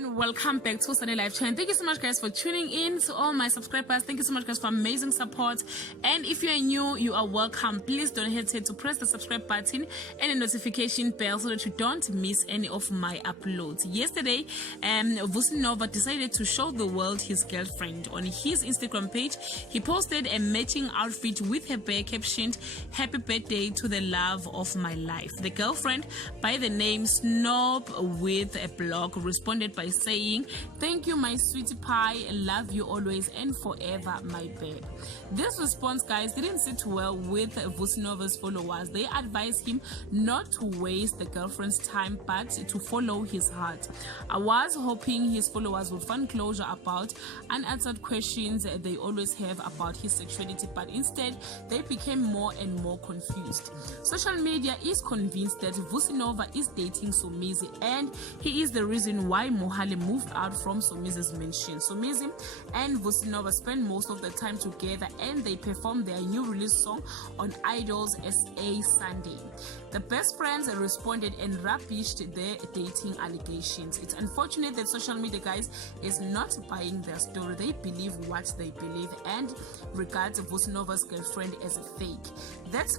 everyone, welcome back to Sunday Live Channel. Thank you so much guys for tuning in. To all my subscribers, thank you so much guys for amazing support. And if you are new, you are welcome. Please don't hesitate to press the subscribe button and the notification bell so that you don't miss any of my uploads. Yesterday, Vusi Nova decided to show the world his girlfriend. On his Instagram page, he posted a matching outfit with her bare captioned, "Happy birthday to the love of my life." The girlfriend, by the name Snob with a blog, responded by saying, "Thank you, my sweetie pie, love you always and forever, my babe." This response, guys, didn't sit well with Vusi Nova's followers. They advised him not to waste the girlfriend's time but to follow his heart. I was hoping his followers would find closure about unanswered questions they always have about his sexuality, but instead they became more and more confused. Social media is convinced that Vusi Nova is dating Somizi, and he is the reason why Mohale moved out from Somizi's mansion. Somizi and Vusi Nova spend most of the time together, and they performed their new release song on Idols SA Sunday. The best friends responded and rubbished their dating allegations. It's unfortunate that social media, guys, is not buying their story. They believe what they believe and regards Vusi Nova's girlfriend as a fake. That's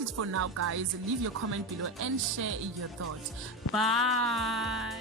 it for now, guys. Leave your comment below and share your thoughts. Bye.